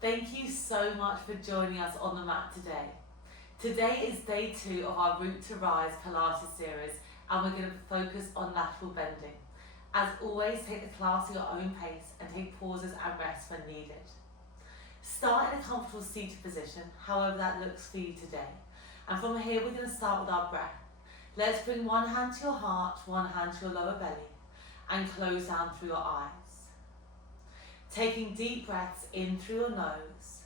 Thank you so much for joining us on the mat today. Today is day 2 of our Root to Rise Pilates series, and we're going to focus on lateral bending. As always, take the class at your own pace and take pauses and rest when needed. Start in a comfortable seated position, however that looks for you today. And from here, we're going to start with our breath. Let's bring one hand to your heart, one hand to your lower belly, and close down through your eyes. Taking deep breaths in through your nose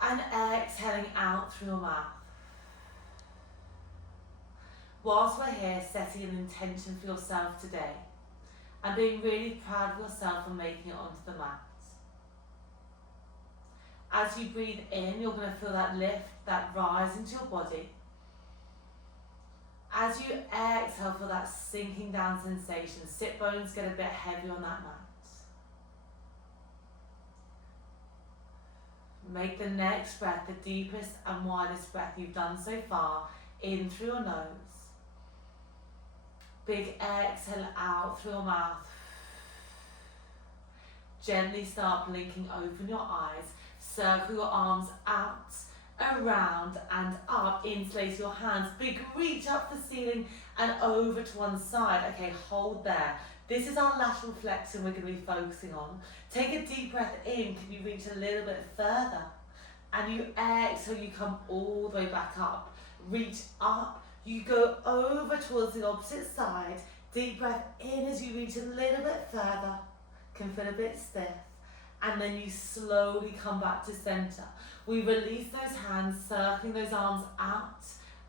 and exhaling out through your mouth. Whilst we're here, setting an intention for yourself today and being really proud of yourself for making it onto the mat. As you breathe in, you're going to feel that lift, that rise into your body. As you exhale, feel that sinking down sensation. Sit bones get a bit heavy on that mat. Make the next breath the deepest and widest breath you've done so far, in through your nose. Big exhale out through your mouth. Gently start blinking, open your eyes, circle your arms out, around and up, interlace your hands, big reach up the ceiling and over to one side. Okay, hold there. This is our lateral flexion we're going to be focusing on. Take a deep breath in. Can you reach a little bit further? And you exhale, you come all the way back up. Reach up. You go over towards the opposite side. Deep breath in as you reach a little bit further. Can feel a bit stiff. And then you slowly come back to center. We release those hands, circling those arms out,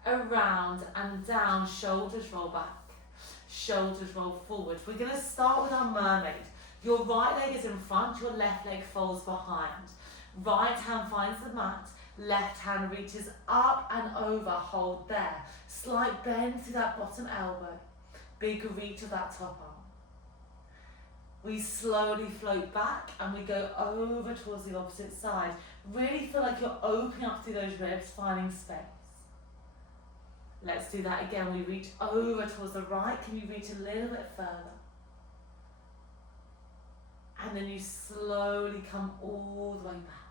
around and down. Shoulders roll back. Shoulders roll forward. We're going to start with our mermaid. Your right leg is in front, your left leg folds behind. Right hand finds the mat, left hand reaches up and over, hold there. Slight bend to that bottom elbow, big reach of that top arm. We slowly float back and we go over towards the opposite side. Really feel like you're opening up through those ribs, finding space. Let's do that again. We reach over towards the right. Can you reach a little bit further? And then you slowly come all the way back.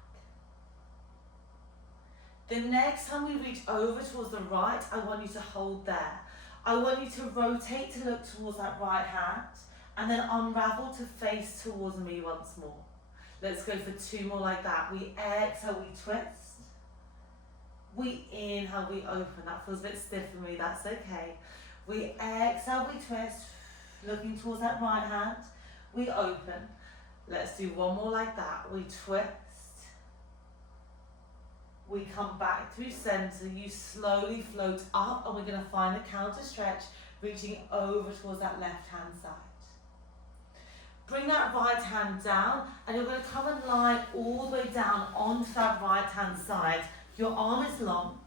The next time we reach over towards the right, I want you to hold there. I want you to rotate to look towards that right hand and then unravel to face towards me once more. Let's go for 2 more like that. We exhale, we twist. We inhale, we open. That feels a bit stiff for me, that's okay. We exhale, we twist, looking towards that right hand. We open. Let's do 1 more like that. We twist. We come back through center. You slowly float up and we're going to find a counter stretch, reaching over towards that left hand side. Bring that right hand down and you're going to come and lie all the way down onto that right hand side. Your arm is long,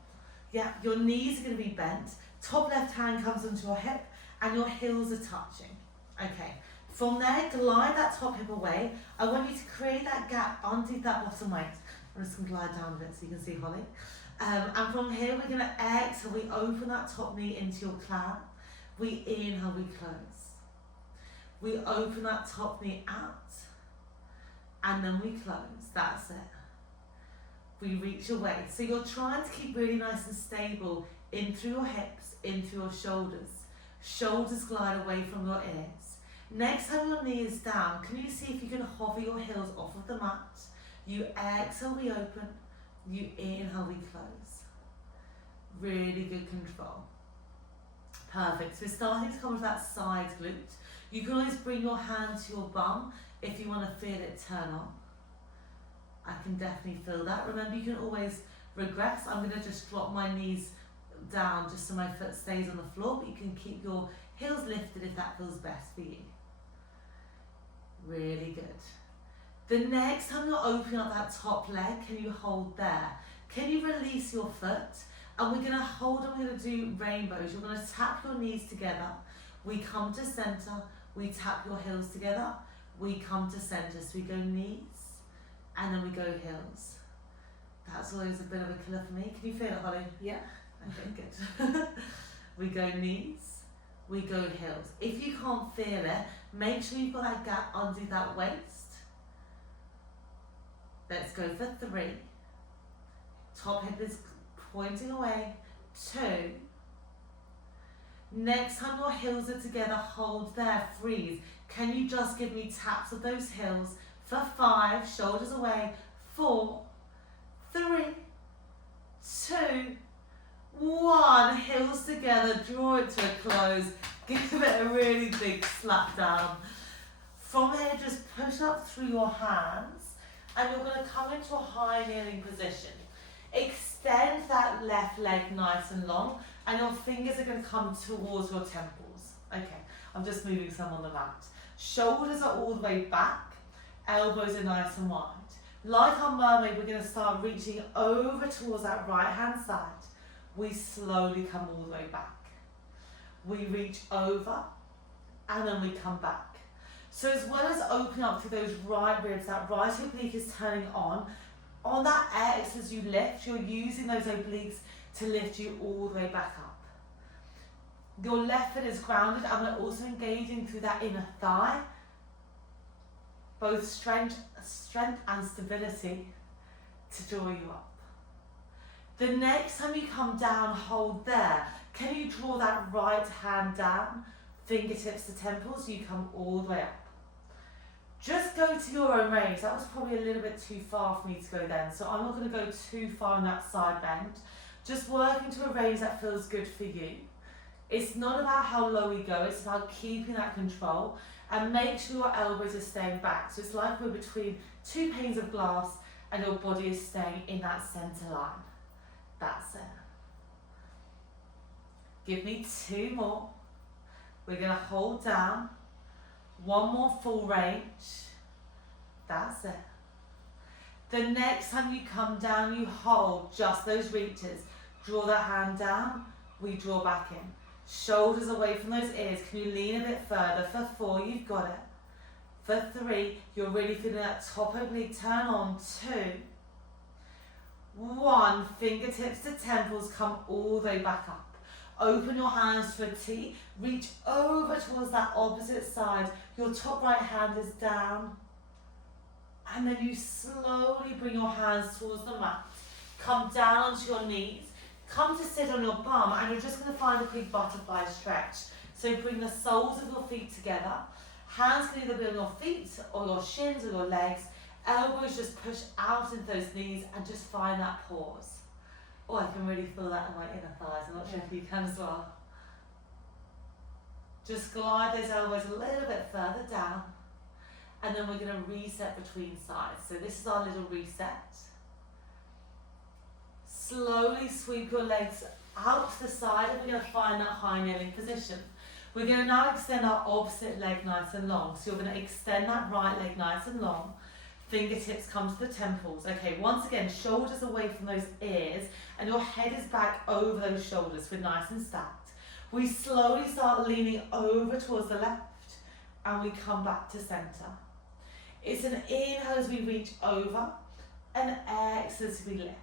yeah, your knees are going to be bent, top left hand comes onto your hip and your heels are touching. Okay, from there, glide that top hip away. I want you to create that gap underneath that bottom weight. I'm just going to glide down a bit so you can see Holly. And from here, we're going to exhale, we open that top knee into your clown. We inhale, we close. We open that top knee out and then we close, that's it. We reach your waist. So you're trying to keep really nice and stable in through your hips, in through your shoulders. Shoulders glide away from your ears. Next time your knee is down, can you see if you can hover your heels off of the mat? You exhale, we open. You inhale, we close. Really good control. Perfect. So we're starting to come with that side glute. You can always bring your hand to your bum if you want to feel it turn on. I can definitely feel that. Remember, you can always regress. I'm going to just drop my knees down just so my foot stays on the floor, but you can keep your heels lifted if that feels best for you. Really good. The next time you're opening up that top leg, can you hold there? Can you release your foot? And we're going to hold and we're going to do rainbows. You're going to tap your knees together. We come to center. We tap your heels together. We come to center. So we go knees. And then we go heels. That's always a bit of a killer for me. Can you feel it, Holly? Yeah. Okay, good. We go knees, we go heels. If you can't feel it, make sure you've got that gap under that waist. Let's go for 3. Top hip is pointing away. 2. Next time your heels are together, hold there, freeze. Can you just give me taps of those heels for 5, shoulders away, 4, 3, 2, 1, heels together, draw it to a close, give it a really big slap down. From here, just push up through your hands, and you're going to come into a high kneeling position. Extend that left leg nice and long, and your fingers are going to come towards your temples. Okay, I'm just moving some on the mat. Shoulders are all the way back, elbows are nice and wide. Like our mermaid, we're going to start reaching over towards that right hand side. We slowly come all the way back. We reach over, and then we come back. So as well as opening up through those right ribs, that right oblique is turning on that exhale as you lift, you're using those obliques to lift you all the way back up. Your left foot is grounded, and we're also engaging through that inner thigh, both strength and stability to draw you up. The next time you come down, hold there. Can you draw that right hand down, fingertips to temples, you come all the way up. Just go to your own range. That was probably a little bit too far for me to go then, so I'm not going to go too far in that side bend. Just working to a range that feels good for you. It's not about how low we go, it's about keeping that control, and make sure your elbows are staying back. So it's like we're between 2 panes of glass and your body is staying in that center line. That's it. Give me 2 more. We're going to hold down. 1 more full range. That's it. The next time you come down, you hold just those reaches. Draw that hand down, we draw back in. Shoulders away from those ears. Can you lean a bit further? For 4, you've got it. For 3, you're really feeling that top oblique turn on. 2, 1, fingertips to temples, come all the way back up. Open your hands to a T, reach over towards that opposite side. Your top right hand is down. And then you slowly bring your hands towards the mat. Come down onto your knees. Come to sit on your bum, and you're just going to find a quick butterfly stretch. So bring the soles of your feet together. Hands can either be on your feet or your shins or your legs. Elbows just push out into those knees and just find that pause. Oh, I can really feel that in my inner thighs. I'm not sure if you can as well. Just glide those elbows a little bit further down. And then we're going to reset between sides. So this is our little reset. Slowly sweep your legs out to the side, and we're going to find that high kneeling position. We're going to now extend our opposite leg nice and long. So you're going to extend that right leg nice and long. Fingertips come to the temples. Okay, once again, shoulders away from those ears, and your head is back over those shoulders. We're nice and stacked. We slowly start leaning over towards the left, and we come back to center. It's an inhale as we reach over, and exhale as we lift.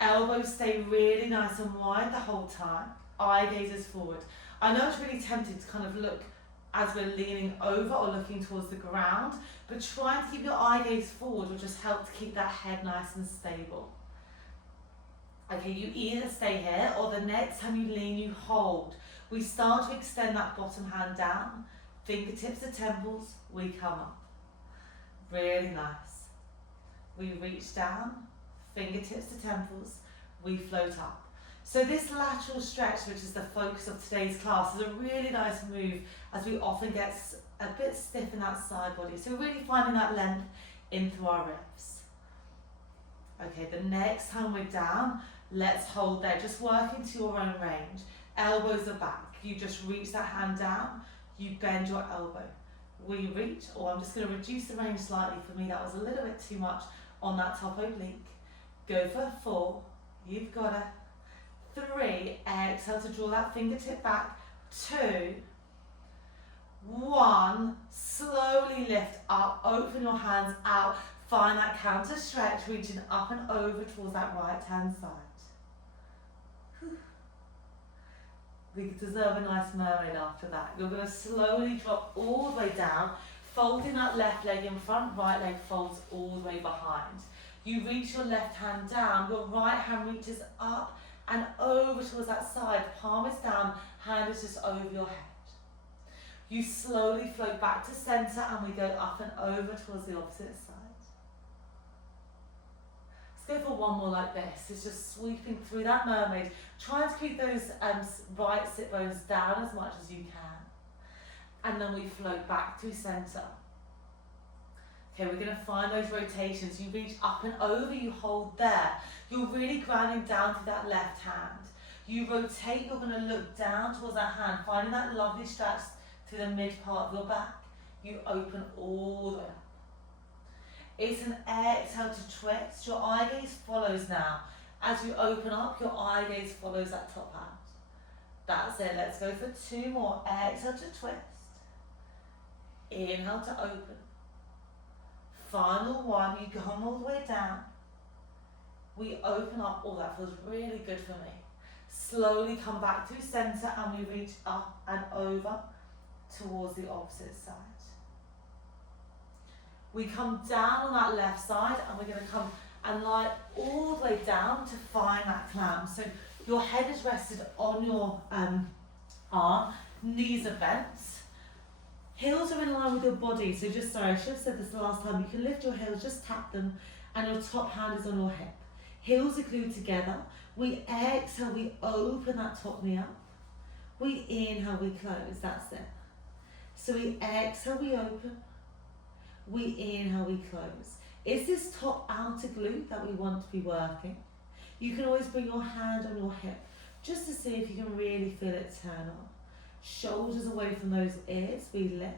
Elbows stay really nice and wide the whole time. Eye gazes forward. I know it's really tempting to kind of look as we're leaning over or looking towards the ground, but trying to keep your eye gaze forward will just help to keep that head nice and stable. Okay, you either stay here, or the next time you lean, you hold. We start to extend that bottom hand down, fingertips to temples, we come up. Really nice. We reach down, fingertips to temples, we float up. So this lateral stretch, which is the focus of today's class, is a really nice move, as we often get a bit stiff in that side body. So we're really finding that length in through our ribs. Okay, the next time we're down, let's hold there, just working to your own range. Elbows are back. You just reach that hand down, you bend your elbow. We reach, or I'm just going to reduce the range slightly. For me, that was a little bit too much on that top oblique. Go for 4, you've got it. 3, exhale to draw that fingertip back. 2, 1, slowly lift up, open your hands out, find that counter stretch, reaching up and over towards that right hand side. Whew. We deserve a nice mermaid after that. You're going to slowly drop all the way down, folding that left leg in front, right leg folds all the way behind. You reach your left hand down, your right hand reaches up and over towards that side, palm is down, hand is just over your head. You slowly float back to center and we go up and over towards the opposite side. Let's go for one more like this. It's just sweeping through that mermaid. Try to keep those right sit bones down as much as you can. And then we float back to center. Okay, we're going to find those rotations. You reach up and over, you hold there. You're really grounding down through that left hand. You rotate, you're going to look down towards that hand, finding that lovely stretch through the mid part of your back. You open all the way up. It's an exhale to twist. Your eye gaze follows now. As you open up, your eye gaze follows that top hand. That's it. Let's go for two more. Exhale to twist. Inhale to open. Final one. You come all the way down. We open up. Oh, that feels really good for me. Slowly come back through center and we reach up and over towards the opposite side. We come down on that left side and we're going to come and lie all the way down to find that clam. So your head is rested on your arm, knees are bent, heels are in line with your body. So just, sorry, I should have said this the last time, you can lift your heels, just tap them and your top hand is on your hip. Heels are glued together. We exhale, we open that top knee up. We inhale, we close, that's it. So we exhale, we open. We inhale, we close. It's this top outer glute that we want to be working. You can always bring your hand on your hip just to see if you can really feel it turn on. Shoulders away from those ears, we lift,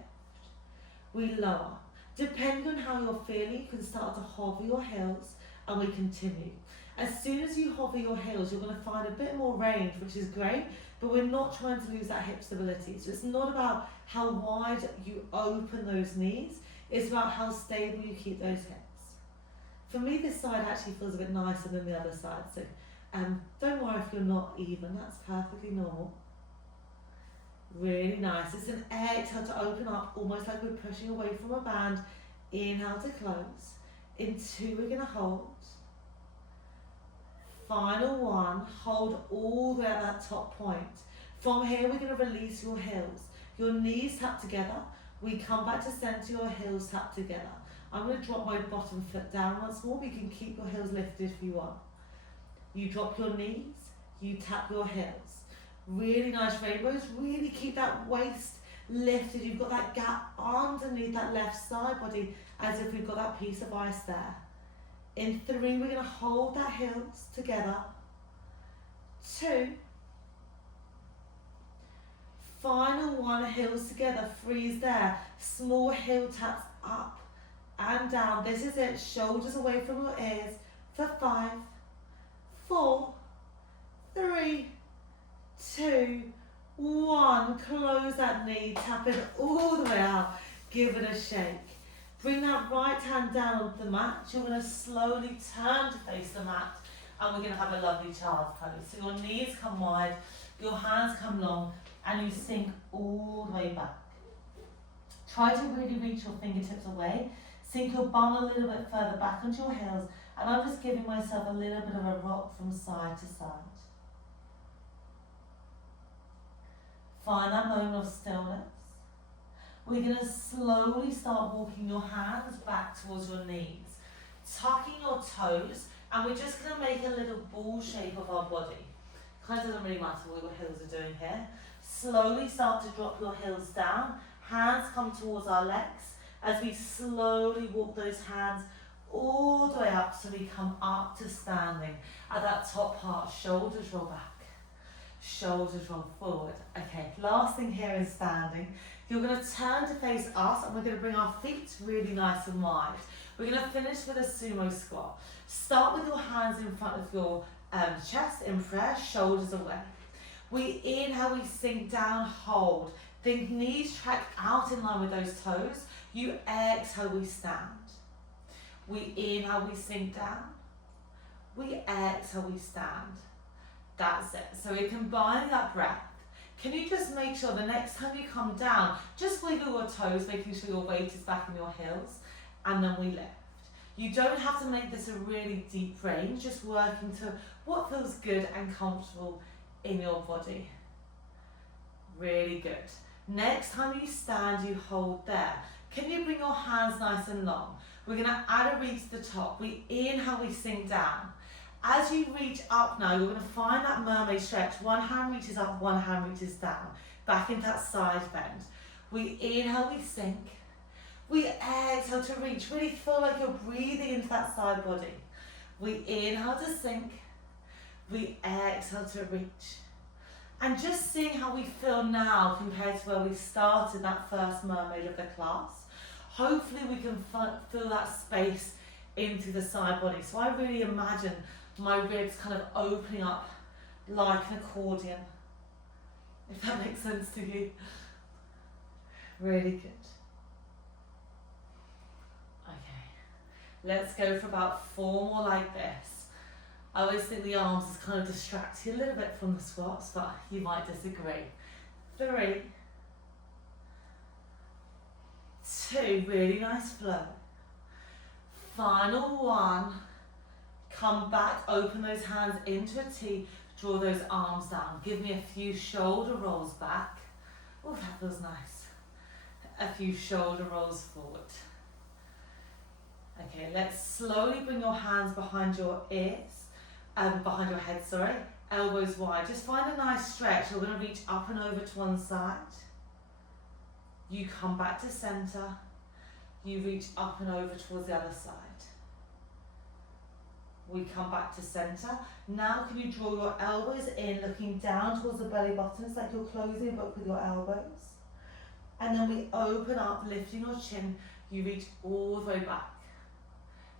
we lower. Depending on how you're feeling, you can start to hover your heels and we continue. As soon as you hover your heels, you're going to find a bit more range, which is great, but we're not trying to lose that hip stability. So it's not about how wide you open those knees, it's about how stable you keep those hips. For me, this side actually feels a bit nicer than the other side, so don't worry if you're not even, that's perfectly normal. Really nice. It's an exhale to open up, almost like we're pushing away from a band. Inhale to close. In two, we're going to hold. Final one, hold all the way at that top point. From here, we're going to release your heels. Your knees tap together. We come back to center, your heels tap together. I'm going to drop my bottom foot down once more. You can keep your heels lifted if you want. You drop your knees, you tap your heels. Really nice rainbows. Really keep that waist lifted. You've got that gap underneath that left side body as if we've got that piece of ice there. In three, we're going to hold that heels together. Two. Final one, heels together, freeze there. Small heel taps up and down. This is it, shoulders away from your ears for 5, 4, 3, 2, 1. Close that knee, tap it all the way out. Give it a shake. Bring that right hand down onto the mat. You're going to slowly turn to face the mat and we're going to have a lovely child's pose. So your knees come wide, your hands come long, and you sink all the way back. Try to really reach your fingertips away. Sink your bum a little bit further back onto your heels, and I'm just giving myself a little bit of a rock from side to side. Find that moment of stillness. We're going to slowly start walking your hands back towards your knees, tucking your toes, and we're just going to make a little ball shape of our body. Kind of doesn't really matter what your heels are doing here. Slowly start to drop your heels down. Hands come towards our legs as we slowly walk those hands all the way up so we come up to standing. At that top part, shoulders roll back, shoulders roll forward. Okay, last thing here is standing. You're going to turn to face us and we're going to bring our feet really nice and wide. We're going to finish with a sumo squat. Start with your hands in front of your chest in prayer, shoulders away. We inhale, we sink down, hold. Think knees track out in line with those toes. You exhale, we stand. We inhale, we sink down. We exhale, we stand. That's it. So we're combining that breath. Can you just make sure the next time you come down, just wiggle your toes, making sure your weight is back in your heels, and then we lift. You don't have to make this a really deep range, just working to what feels good and comfortable in your body. Really good. Next time you stand, you hold there. Can you bring your hands nice and long? We're going to add a reach to the top. We inhale, we sink down. As you reach up now, you're going to find that mermaid stretch. One hand reaches up, one hand reaches down. Back into that side bend. We inhale, we sink. We exhale to reach. Really feel like you're breathing into that side body. We inhale to sink. We exhale to reach. And just seeing how we feel now compared to where we started that first mermaid of the class. Hopefully we can feel that space into the side body. So I really imagine my ribs kind of opening up like an accordion, if that makes sense to you. Really good. Okay, let's go for about 4 more like this. I always think the arms is kind of distract you a little bit from the squats, but you might disagree. 3, 2, really nice flow. Final 1. Come back, open those hands into a T, draw those arms down. Give me a few shoulder rolls back. Oh, that feels nice. A few shoulder rolls forward. Okay, let's slowly bring your hands behind your ears, behind your head, sorry. Elbows wide. Just find a nice stretch. You're going to reach up and over to one side. You come back to center. You reach up and over towards the other side. We come back to center. Now can you draw your elbows in, looking down towards the belly button. It's like you're closing a book with your elbows. And then we open up, lifting your chin. You reach all the way back.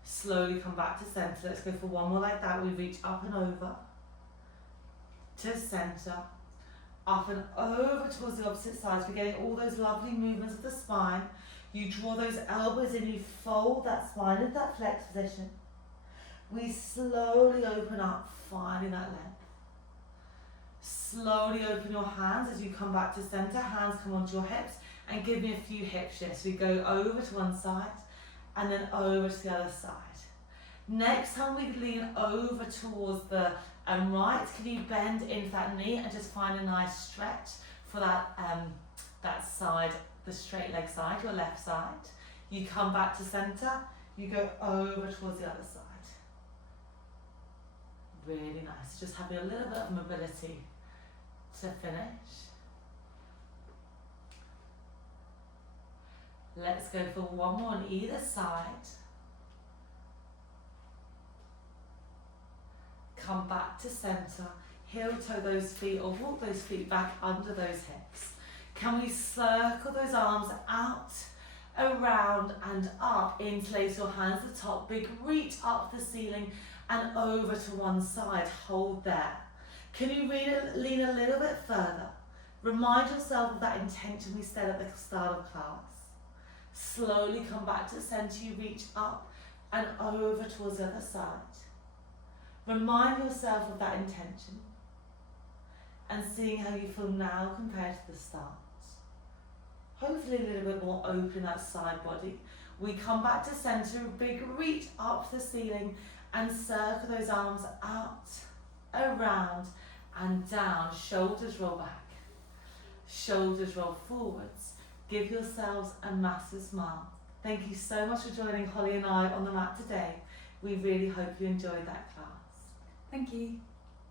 Slowly come back to center. Let's go for 1 more like that. We reach up and over to center. Up and over towards the opposite sides. We're getting all those lovely movements of the spine. You draw those elbows in. You fold that spine into that flex position. We slowly open up, finding that length. Slowly open your hands as you come back to center. Hands come onto your hips and give me a few hip shifts. We go over to one side and then over to the other side. Next time we lean over towards the right, can you bend into that knee and just find a nice stretch for that, that side, the straight leg side, your left side. You come back to center, you go over towards the other side. Really nice, just having a little bit of mobility to finish. Let's go for 1 more on either side. Come back to center, heel toe those feet or walk those feet back under those hips. Can we circle those arms out, around and up, interlace your hands at the top, big reach up the ceiling and over to one side, hold there. Can you lean a little bit further? Remind yourself of that intention we set at the start of class. Slowly come back to center, you reach up and over towards the other side. Remind yourself of that intention and seeing how you feel now compared to the start. Hopefully a little bit more open that side body. We come back to center, big reach up to the ceiling and circle those arms out, around and down. Shoulders roll back, shoulders roll forwards. Give yourselves a massive smile. Thank you so much for joining Holly and I on the mat today. We really hope you enjoyed that class. Thank you.